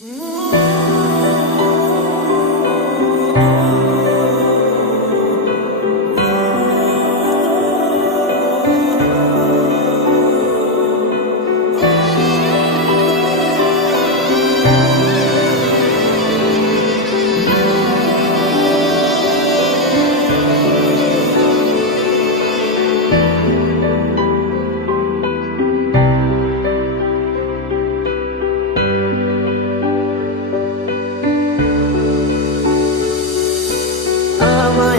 আমায়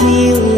Feel.